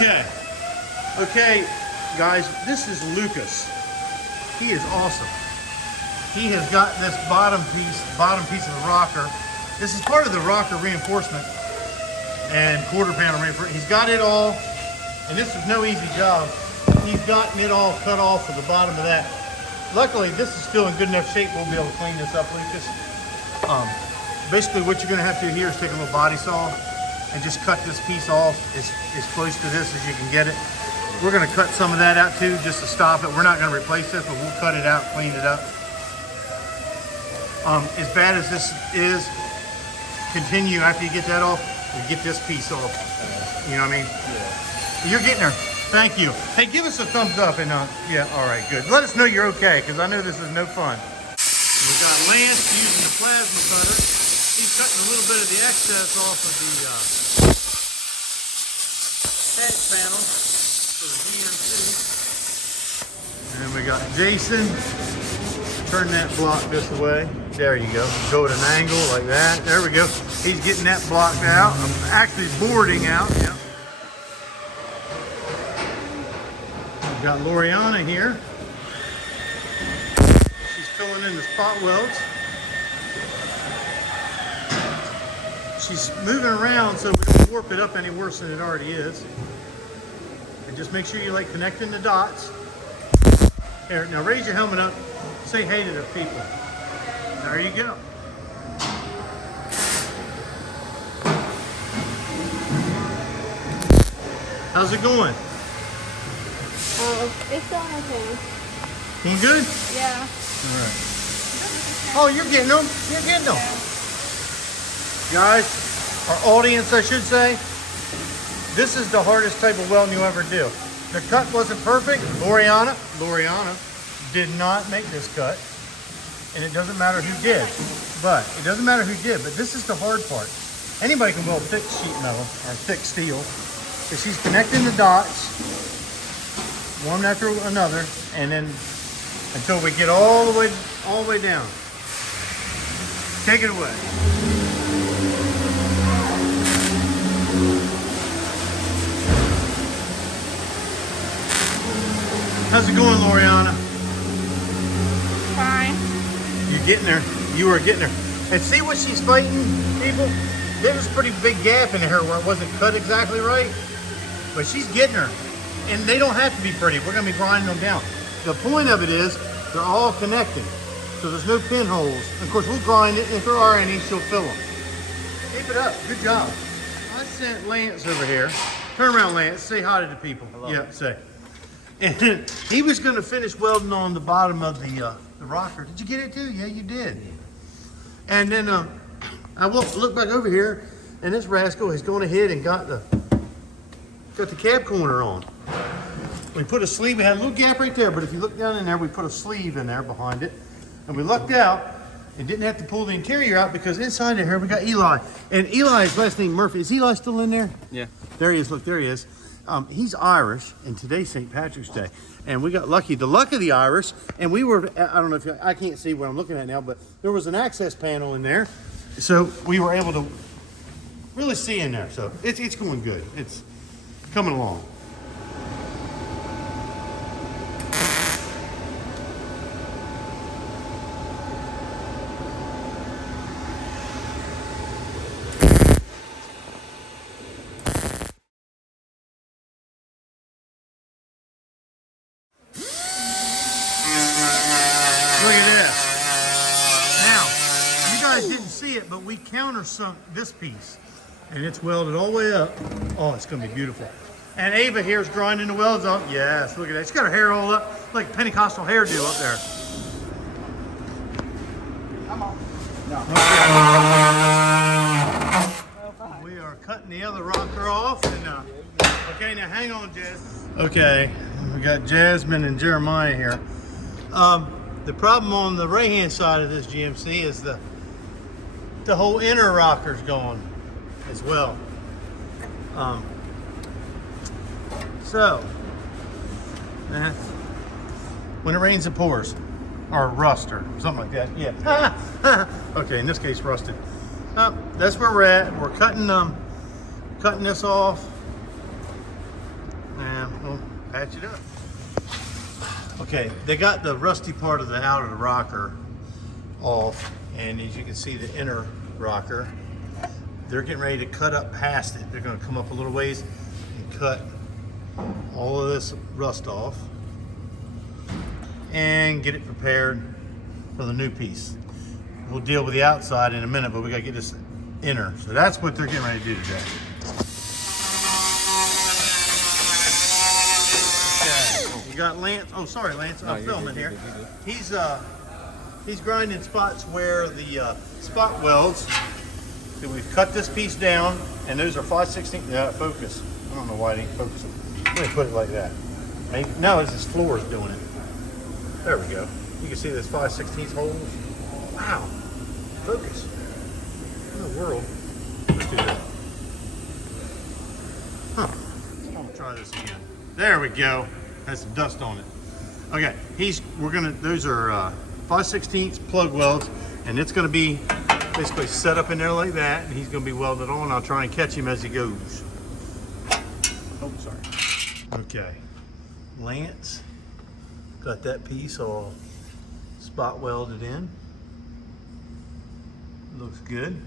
Okay, guys, this is Lucas. He is awesome. He has got this bottom piece of the rocker. This is part of the rocker reinforcement and quarter panel reinforcement. He's got it all, and this is no easy job. He's gotten it all cut off at the bottom of that. Luckily, this is still in good enough shape. We'll be able to clean this up, Lucas. Basically, what you're gonna have to do here is take a little body saw and just cut this piece off as close to this as you can get it. We're gonna cut some of that out too, just to stop it. We're not gonna replace this, but we'll cut it out, clean it up. As bad as this is, continue after you get that off, and get this piece off. You know what I mean? Yeah. You're getting her. Thank you. Hey, give us a thumbs up and yeah, all right, good. Let us know you're okay, because I know this is no fun. We've got Lance using the plasma cutter. He's cutting a little bit of the excess off of the patch panel for the GMC. And then we got Jason. Turn that block this way. There you go. Go at an angle like that. There we go. He's getting that blocked out. I'm actually boarding out. Yeah. We've got Loriana here. She's filling in the spot welds. She's moving around so we don't warp it up any worse than it already is. And just make sure you like connecting the dots. Here, now raise your helmet up. Say hey to the people. There you go. How's it going? It's going okay. Going good? Yeah. All right. Oh, you're getting them. You're getting them. Yeah. Guys, our audience, I should say, this is the hardest type of welding you'll ever do. The cut wasn't perfect. Loriana did not make this cut. And it doesn't matter who did. But this is the hard part. Anybody can weld thick sheet metal or thick steel. So she's connecting the dots, one after another, and then until we get all the way down. Take it away. How's it going, Loriana? Fine. You're getting her. You are getting her. And see what she's fighting, people? There was a pretty big gap in her where it wasn't cut exactly right. But she's getting her. And they don't have to be pretty. We're going to be grinding them down. The point of it is they're all connected. So there's no pinholes. Of course, we'll grind it. If there are any, she'll fill them. Keep it up. Good job. I sent Lance over here. Turn around, Lance. Say hi to the people. Hello. Yeah, say. And he was going to finish welding on the bottom of the rocker. Did you get it too? Yeah, you did. And then I look back over here, and this rascal has gone ahead and got the cab corner on. We put a sleeve. We had a little gap right there, but if you look down in there, we put a sleeve in there behind it, and we lucked out and didn't have to pull the interior out because inside of here we got Eli. And Eli's last name Murphy. Is Eli still in there? Yeah. There he is. Look, there he is. He's Irish, and today's St. Patrick's Day, and we got lucky. The luck of the Irish, and we were, I don't know if I can't see what I'm looking at now, but there was an access panel in there, so we were able to really see in there. So it's going good. It's coming along. Look at this. Now, you guys didn't see it, but we countersunk this piece, and it's welded all the way up. Oh, it's going to be beautiful. And Ava here is grinding the welds up. Yes, look at that. She's got her hair all up like Pentecostal hairdo up there. Come on. No. Okay. We are cutting the other rocker off, and okay, now hang on, Jazz. Okay, we got Jasmine and Jeremiah here. The problem on the right-hand side of this GMC is the whole inner rocker's going as well. So, when it rains, it pours, or rust, or something like that. Yeah. Okay, in this case, rusted. That's where we're at. We're cutting this off. patch it up. Okay, they got the rusty part of the outer rocker off, and as you can see the inner rocker, they're getting ready to cut up past it. They're going to come up a little ways and cut all of this rust off and get it prepared for the new piece. We'll deal with the outside in a minute, but we got to get this inner. So that's what they're getting ready to do today. Okay, we got Lance. Oh, sorry, Lance. I'm filming here. He's grinding spots where the spot welds. So we've cut this piece down, and those are 5/16. Yeah, focus. I don't know why it ain't focusing. Let me put it like that. Now it's his floor is doing it. There we go. You can see this 5/16 holes. Wow. Focus. In the world. Let's do that. Huh. I'm gonna try this again. There we go. Has some dust on it. Okay. Those are 5/16 plug welds, and it's gonna be basically set up in there like that, and he's gonna be welded on. I'll try and catch him as he goes. Oh, sorry. Okay. Lance got that piece all spot welded in. Looks good.